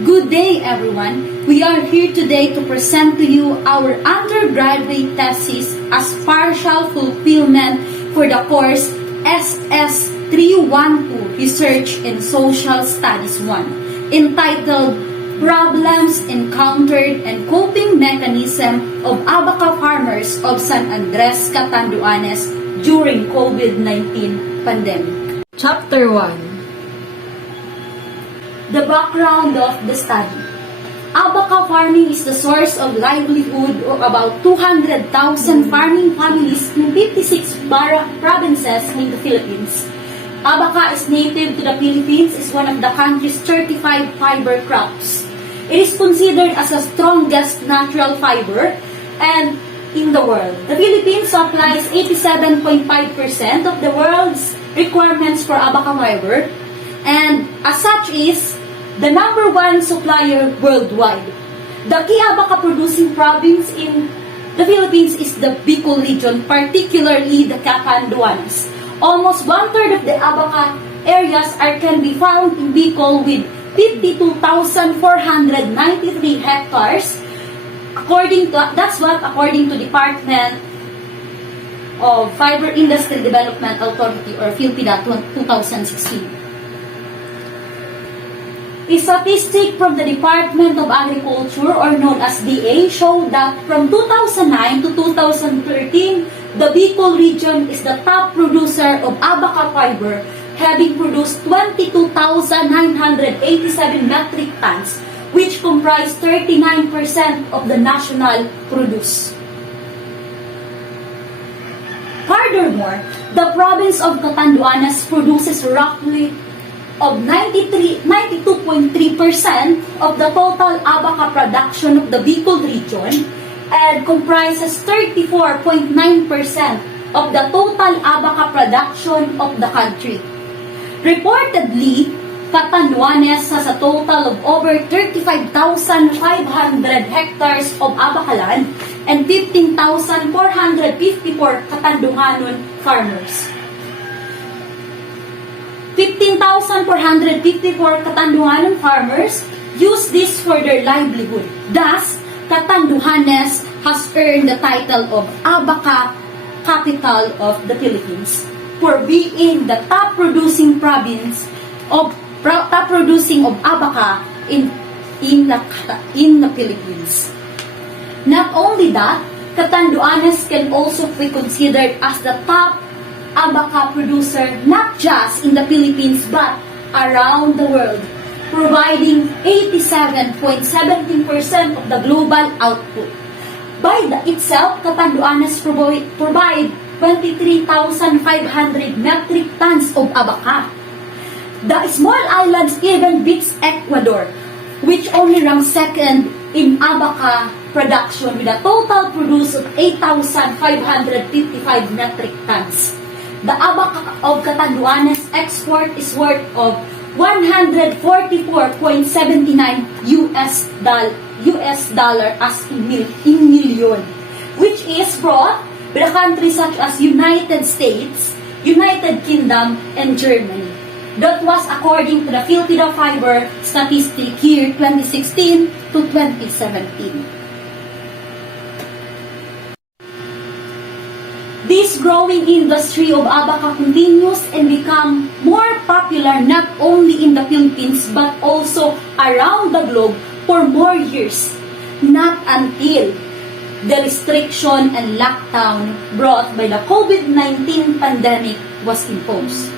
Good day, everyone. We are here today to present to you our undergraduate thesis as partial fulfillment for the course SS312 Research in Social Studies 1, entitled Problems Encountered and Coping Mechanism of Abaca Farmers of San Andres, Catanduanes during COVID-19 pandemic. Chapter 1. The background of the study. Abaca farming is the source of livelihood of about 200,000 farming families in 56 provinces in the Philippines. Abaca is native to the Philippines, is one of the country's 35 fiber crops. It is considered as the strongest natural fiber and in the world. The Philippines supplies 87.5% of the world's requirements for Abaca fiber, and as such is the number one supplier worldwide. The key Abaca producing province in the Philippines is the Bicol region, particularly the Catanduanes. Almost one-third of the Abaca areas can be found in Bicol with 52,493 hectares. According to Department of Fiber Industry Development Authority, or PhilPIDA 2016. A statistic from the Department of Agriculture, or known as DA, showed that from 2009 to 2013, the Bicol region is the top producer of Abaca fiber, having produced 22,987 metric tons, which comprise 39% of the national produce. Furthermore, the province of Catanduanes produces roughly of 92.3% of the total Abaca production of the Bicol region and comprises 34.9% of the total Abaca production of the country. Reportedly, Catanduanes has a total of over 35,500 hectares of Abaca land and 15,454 Catanduanon farmers. 15,454 Catanduanon farmers use this for their livelihood. Thus, Catanduanes has earned the title of Abaca Capital of the Philippines for being the top producing of Abaca in the Philippines. Not only that, Catanduanes can also be considered as the top Abaca producer not just in the Philippines but around the world, providing 87.17% of the global output. By itself, Catanduanes provide 23,500 metric tons of Abaca. The small islands even beats Ecuador, which only ranks second in Abaca production with a total produce of 8,555 metric tons. The Abaca of Catanduanes export is worth of $144.79 US dollar as in million, which is brought by the countries such as United States, United Kingdom, and Germany. That was according to the PhilPIDA Fiber statistic year 2016 to 2017. This growing industry of Abaca continues and become more popular not only in the Philippines but also around the globe for more years, not until the restriction and lockdown brought by the COVID-19 pandemic was imposed.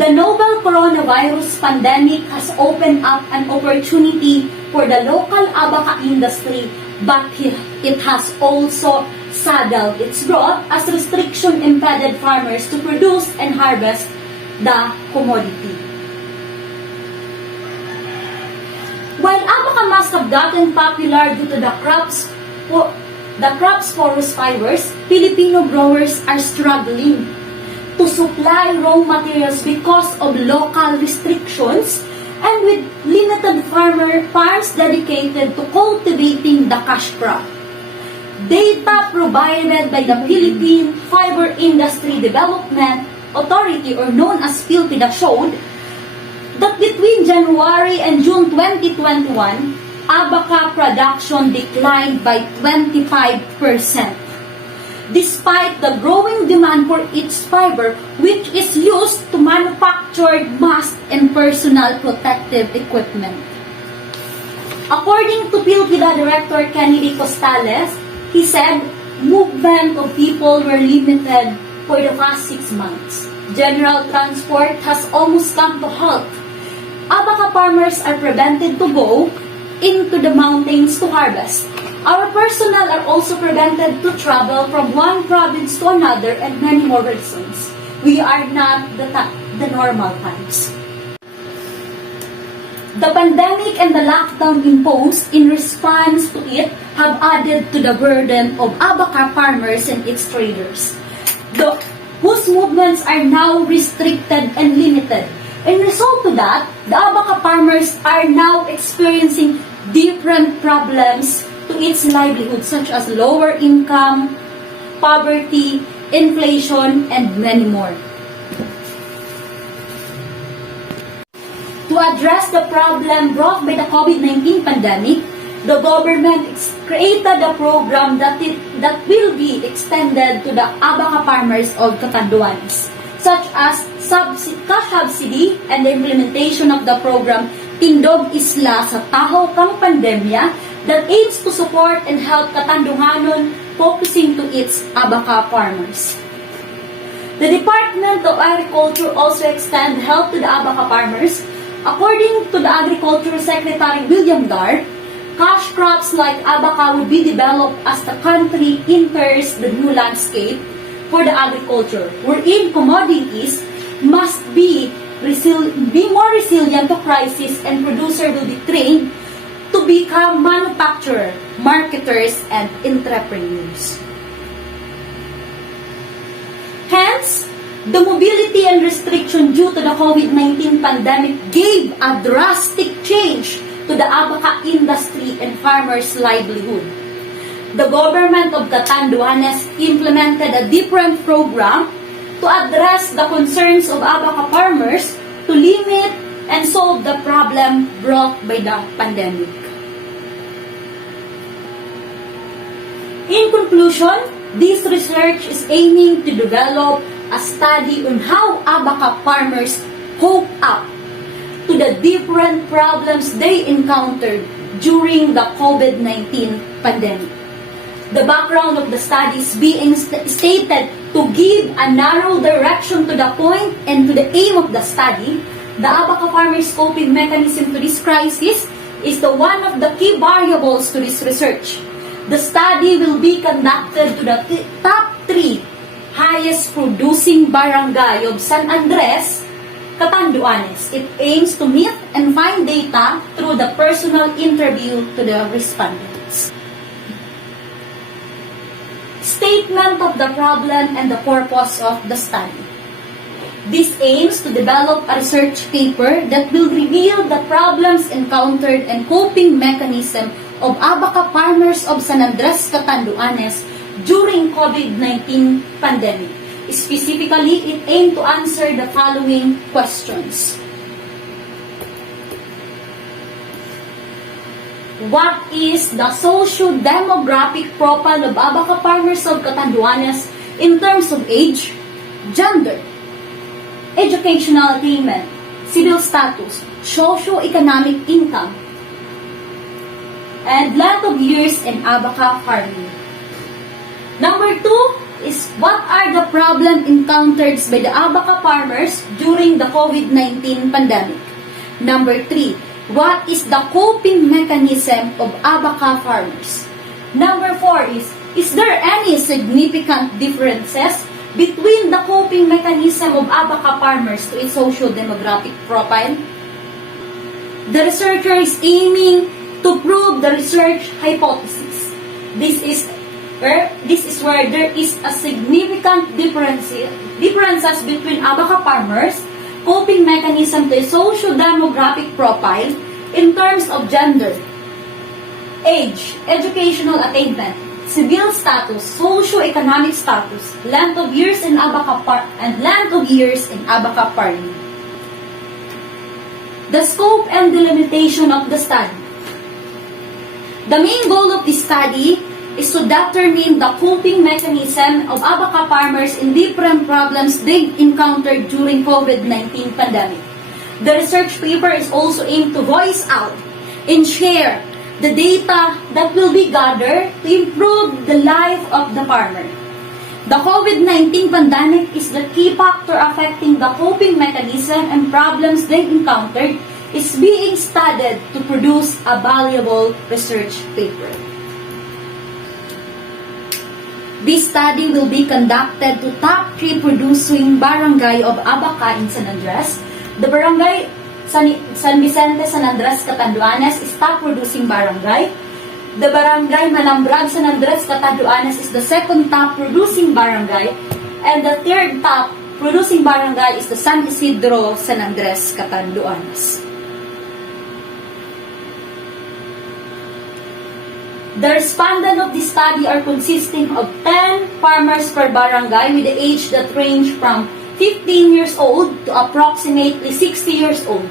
The novel coronavirus pandemic has opened up an opportunity for the local Abaca industry, but it has also saddled its growth as restriction impeded farmers to produce and harvest the commodity. While Abaca must have gotten popular due to the crop's porous fibers, Filipino growers are struggling to supply raw materials because of local restrictions and with limited farms dedicated to cultivating the cash crop. Data provided by the Philippine Fiber Industry Development Authority, or known as PhilPIDA, showed that between January and June 2021, Abaca production declined by 25%. Despite the growing demand for its fiber, which is used to manufacture masks and personal protective equipment. According to PhilHIDA Director Kennedy Costales, he said movement of people were limited for the past 6 months. General transport has almost come to halt. Abaca farmers are prevented to go into the mountains to harvest. Our personnel are also prevented to travel from one province to another, and many more reasons. We are not the normal times. The pandemic and the lockdown imposed in response to it have added to the burden of Abaca farmers and its traders, whose movements are now restricted and limited. In result to that, the Abaca farmers are now experiencing different problems to its livelihood, such as lower income, poverty, inflation, and many more. To address the problem brought by the COVID-19 pandemic, the government created a program that will be extended to the Abaca farmers of Catanduanes, such as cash subsidy and the implementation of the program Tindog Isla sa Tahaw kang Pandemya that aims to support and help Catanduanon focusing to its Abaca farmers. The Department of Agriculture also extends help to the Abaca farmers. According to the Agriculture Secretary William Dar, cash crops like Abaca will be developed as the country enters the new landscape for the agriculture, wherein commodities must be more resilient to crisis, and producers will be trained to become manufacturers, marketers, and entrepreneurs. Hence, the mobility and restriction due to the COVID-19 pandemic gave a drastic change to the Abaca industry and farmers' livelihood. The government of Catanduanes implemented a different program to address the concerns of Abaca farmers to limit and solve the problem brought by the pandemic. In conclusion, this research is aiming to develop a study on how Abaca farmers cope up to the different problems they encountered during the COVID-19 pandemic. The background of the study is being stated to give a narrow direction to the point and to the aim of the study. The Abaca farmers' coping mechanism to this crisis is one of the key variables to this research. The study will be conducted to the top 3 highest producing barangay of San Andres, Catanduanes. It aims to meet and find data through the personal interview to the respondents. Statement of the problem and the purpose of the study. This aims to develop a research paper that will reveal the problems encountered and coping mechanism of Abaca farmers of San Andres, Catanduanes during COVID-19 pandemic. Specifically, it aimed to answer the following questions. What is the socio-demographic profile of Abaca farmers of Catanduanes in terms of age, gender, educational attainment, civil status, socio-economic income, and length of years in Abaca farming? Number 2 is what are the problems encountered by the Abaca farmers during the COVID-19 pandemic? Number 3, what is the coping mechanism of Abaca farmers? Number 4 is there any significant differences between the coping mechanism of Abaca farmers to its socio-demographic profile? The researcher is aiming to prove the research hypothesis. This is where there is a significant differences between Abaca farmers' coping mechanism to a socio-demographic profile in terms of gender, age, educational attainment, civil status, socio-economic status, length of years in Abaca farming. The scope and delimitation of the study. The main goal of this study is to determine the coping mechanism of Abaca farmers in different problems they encountered during COVID-19 pandemic. The research paper is also aimed to voice out and share the data that will be gathered to improve the life of the farmer. The COVID-19 pandemic is the key factor affecting the coping mechanism and problems they encountered is being studied to produce a valuable research paper. This study will be conducted to top 3 producing barangay of Abaca in San Andres. The barangay San Vicente, San Andres, Catanduanes is top producing barangay. The barangay Malambrag, San Andres, Catanduanes is the second top producing barangay. And the third top producing barangay is the San Isidro, San Andres, Catanduanes. The respondents of this study are consisting of 10 farmers per barangay with the age that range from 15 years old to approximately 60 years old,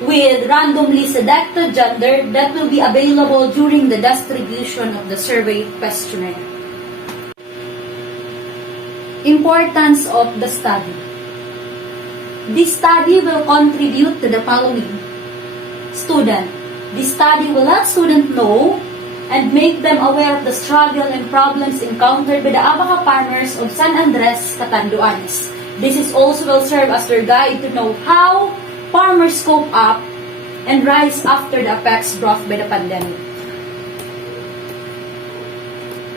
with randomly selected gender that will be available during the distribution of the survey questionnaire. Importance of the study. This study will contribute to the following. Student. This study will let students know and make them aware of the struggle and problems encountered by the Abaca farmers of San Andres, Catanduanes. This is also will serve as their guide to know how farmers cope up and rise after the effects brought by the pandemic.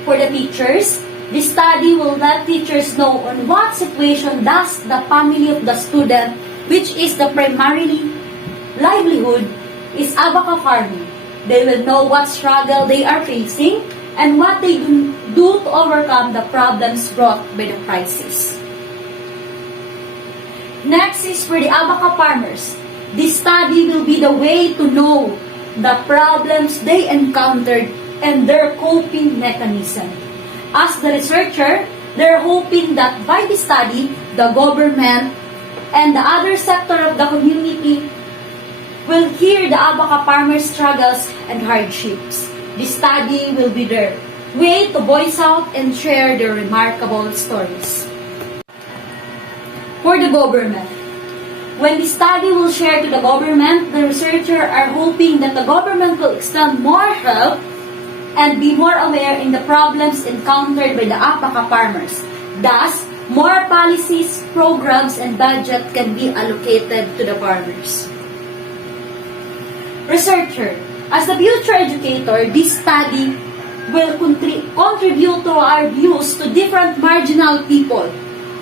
For the teachers, this study will let teachers know on what situation does the family of the student, which is the primarily livelihood, is Abaca farming. They will know what struggle they are facing and what they do to overcome the problems brought by the crisis. Next is for the Abaca farmers. This study will be the way to know the problems they encountered and their coping mechanism. As the researcher, they're hoping that by this study, the government and the other sector of the community will hear the Abaca farmers' struggles and hardships. This study will be their way to voice out and share their remarkable stories. For the government, when the study will share to the government, the researchers are hoping that the government will extend more help and be more aware in the problems encountered by the Abaca farmers. Thus, more policies, programs, and budget can be allocated to the farmers. Researcher, as a future educator, this study will contribute to our views to different marginal people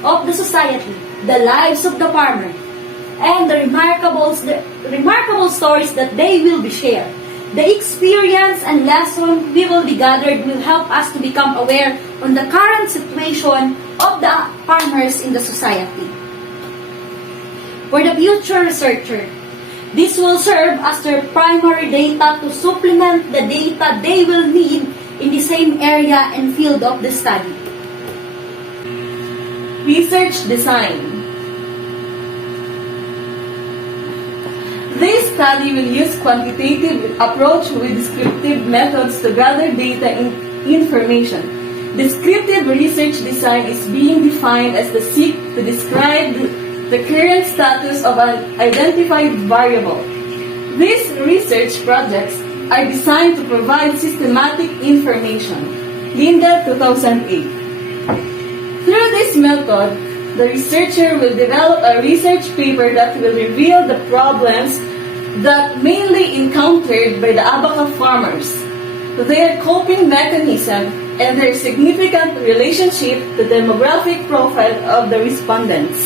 of the society, the lives of the farmer, and the remarkable stories that they will be shared. The experience and lesson we will be gathered will help us to become aware on the current situation of the farmers in the society. For the future researcher, this will serve as their primary data to supplement the data they will need in the same area and field of the study. Research design. This study will use quantitative approach with descriptive methods to gather data and information. Descriptive research design is being defined as the seek to describe the current status of an identified variable. These research projects are designed to provide systematic information. Linda, 2008. Through this method, the researcher will develop a research paper that will reveal the problems that mainly encountered by the Abaca farmers, their coping mechanism, and their significant relationship to the demographic profile of the respondents.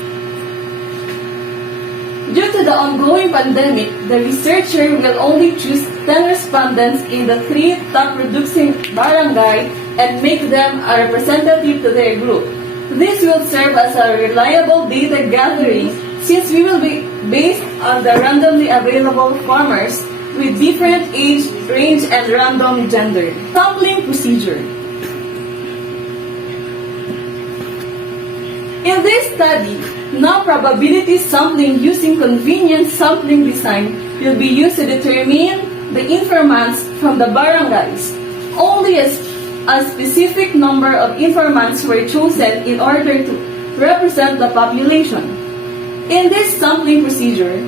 Due to the ongoing pandemic, the researcher will only choose 10 respondents in the 3 top producing barangay and make them a representative to their group. This will serve as a reliable data gathering since we will be based on the randomly available farmers with different age range and random gender. Sampling procedure. In this study, no probability sampling using convenience sampling design will be used to determine the informants from the barangays. Only a specific number of informants were chosen in order to represent the population. In this sampling procedure,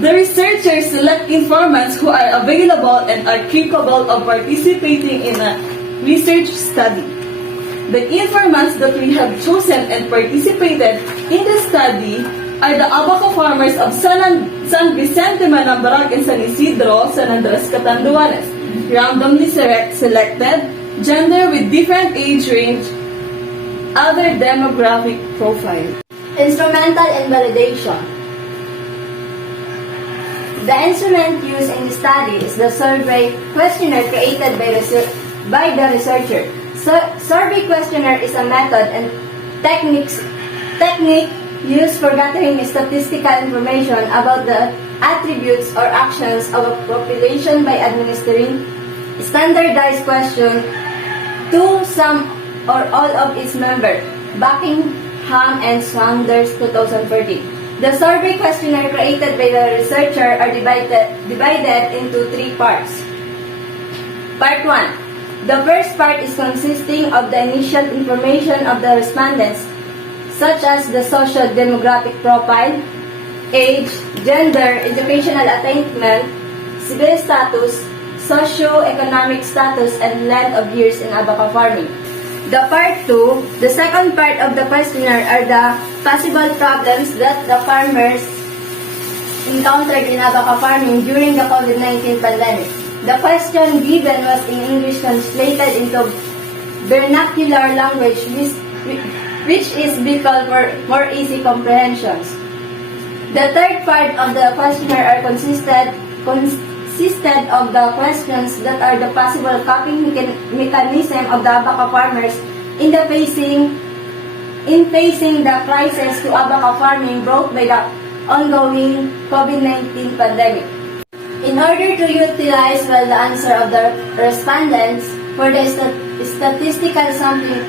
the researchers select informants who are available and are capable of participating in a research study. The informants that we have chosen and participated in the study are the Abaca farmers of San Vicente, Manambarag, and San Isidro, San Andres, Catanduanes, randomly selected, gender with different age range, other demographic profile. Instrumental invalidation. The instrument used in the study is the survey questionnaire created by the researcher. Survey questionnaire is a method and technique used for gathering statistical information about the attributes or actions of a population by administering standardized questions to some or all of its members. Buckingham and Saunders, 2014. The survey questionnaire created by the researcher are divided into 3 parts. Part 1. The first part is consisting of the initial information of the respondents, such as the socio-demographic profile, age, gender, educational attainment, civil status, socio-economic status, and length of years in Abaca farming. The part 2, the second part of the questionnaire are the possible problems that the farmers encountered in Abaca farming during the COVID-19 pandemic. The question given was in English translated into vernacular language which is vehicle for more easy comprehensions. The third part of the questionnaire are consisted of the questions that are the possible coping mechanism of the Abaca farmers in facing the crisis to Abaca farming brought by the ongoing COVID-19 pandemic. In order to utilize well the answer of the respondents for the statistical sampling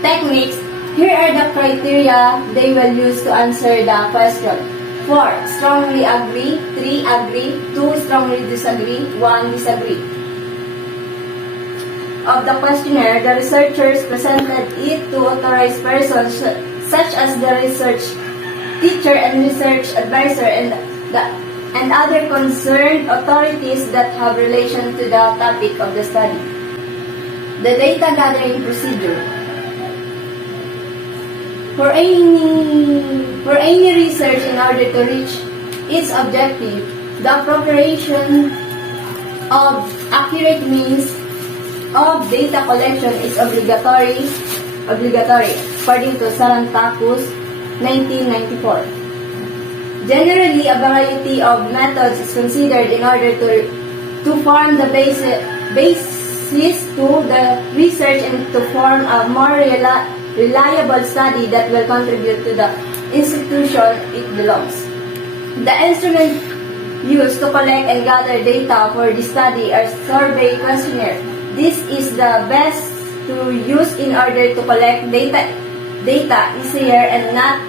techniques, here are the criteria they will use to answer the question. 4. Strongly agree. 3. Agree. 2. Strongly disagree. 1. Disagree. Of the questionnaire, the researchers presented it to authorized persons such as the research teacher and research advisor and other concerned authorities that have relation to the topic of the study. The data gathering procedure. For any research in order to reach its objective, the appropriation of accurate means of data collection is obligatory according to Sarantacus, 1994. Generally, a variety of methods is considered in order to form the basis to the research and to form a more reliable study that will contribute to the institution it belongs. The instrument used to collect and gather data for the study are survey questionnaire. This is the best to use in order to collect data easier and not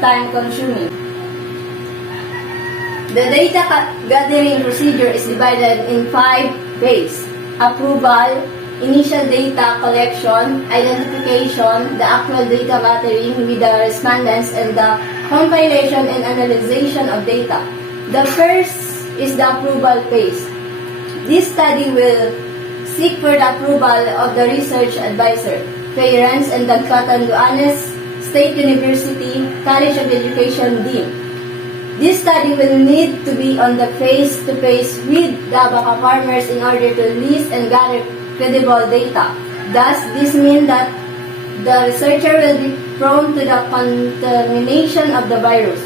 time-consuming. The data gathering procedure is divided in 5 ways: approval, initial data collection, identification, the actual data gathering with the respondents, and the compilation and analyzation of data. The first is the approval phase. This study will seek for the approval of the research advisor, parents, and the Catanduanes State University College of Education Dean. This study will need to be on the face-to-face with the Abaca farmers in order to list and gather credible data. Thus, this means that the researcher will be prone to the contamination of the virus.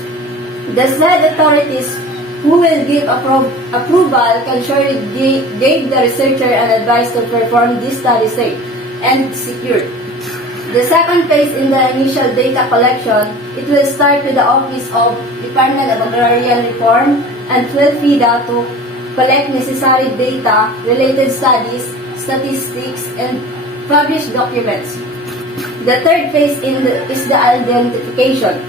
The said authorities who will give approval can surely give the researcher an advice to perform this study safe and secure. The second phase in the initial data collection, it will start with the Office of Department of Agrarian Reform and FIDA to collect necessary data, related studies, statistics, and published documents. The third phase is the identification.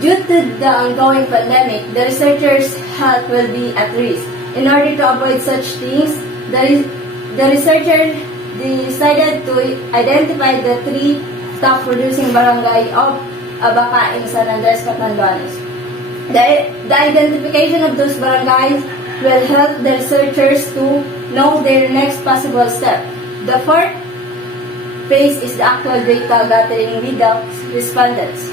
Due to the ongoing pandemic, the researchers' health will be at risk. In order to avoid such things, the researcher decided to identify the 3 top producing barangay of Abaca in San Andres, Catanduanes. The identification of those barangays will help the researchers to know their next possible step. The fourth phase is the actual data gathering with the respondents.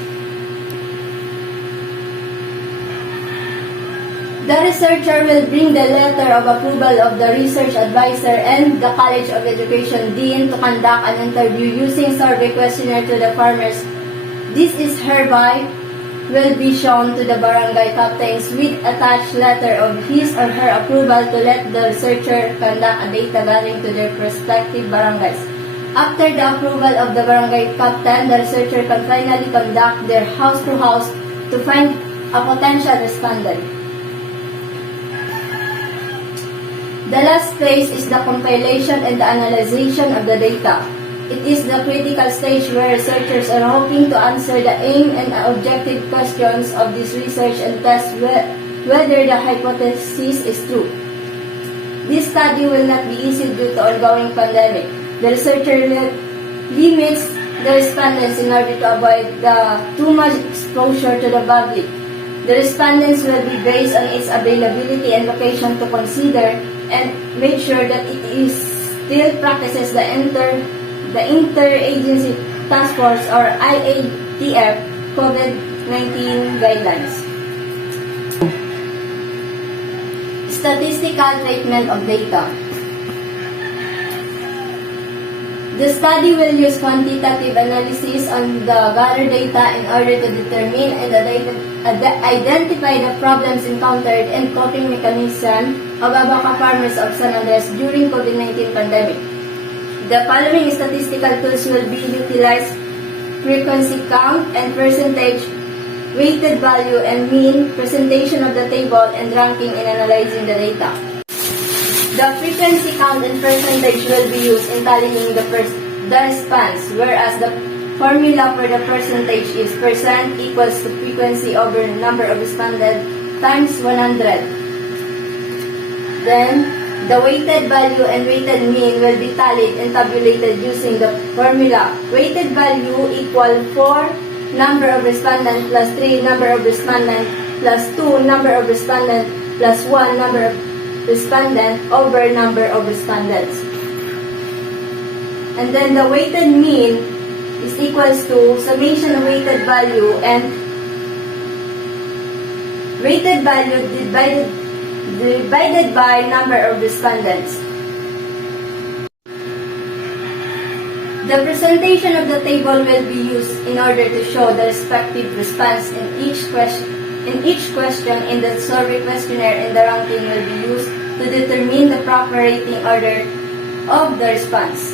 The researcher will bring the letter of approval of the research advisor and the College of Education Dean to conduct an interview using survey questionnaire to the farmers. This is hereby will be shown to the barangay captains with attached letter of his or her approval to let the researcher conduct a data gathering to their respective barangays. After the approval of the barangay captain, the researcher can finally conduct their house-to-house to find a potential respondent. The last phase is the compilation and the analysis of the data. It is the critical stage where researchers are hoping to answer the aim and objective questions of this research and test whether the hypothesis is true. This study will not be easy due to ongoing pandemic. The researcher limits the respondents in order to avoid too much exposure to the public. The respondents will be based on its availability and location to consider and make sure that it is still practices the Interagency Task Force or IATF COVID-19 guidelines. Statistical treatment of data. The study will use quantitative analysis on the gathered data in order to determine and identify the problems encountered and coping mechanism of Abaca farmers of San Andres during COVID-19 pandemic. The following statistical tools will be utilized: frequency count and percentage, weighted value and mean, presentation of the table, and ranking in analyzing the data. The frequency count and percentage will be used in tallying the response, whereas the formula for the percentage is percent equals to frequency over number of respondents times 100. Then, the weighted value and weighted mean will be tallied and tabulated using the formula. Weighted value equal 4 number of respondents plus 3 number of respondents plus 2 number of respondents plus 1 number of respondent over number of respondents. And then the weighted mean is equals to summation of weighted value and weighted value divided by number of respondents. The presentation of the table will be used in order to show the respective response in each question in the survey questionnaire, and the ranking will be used to determine the proper rating order of the response.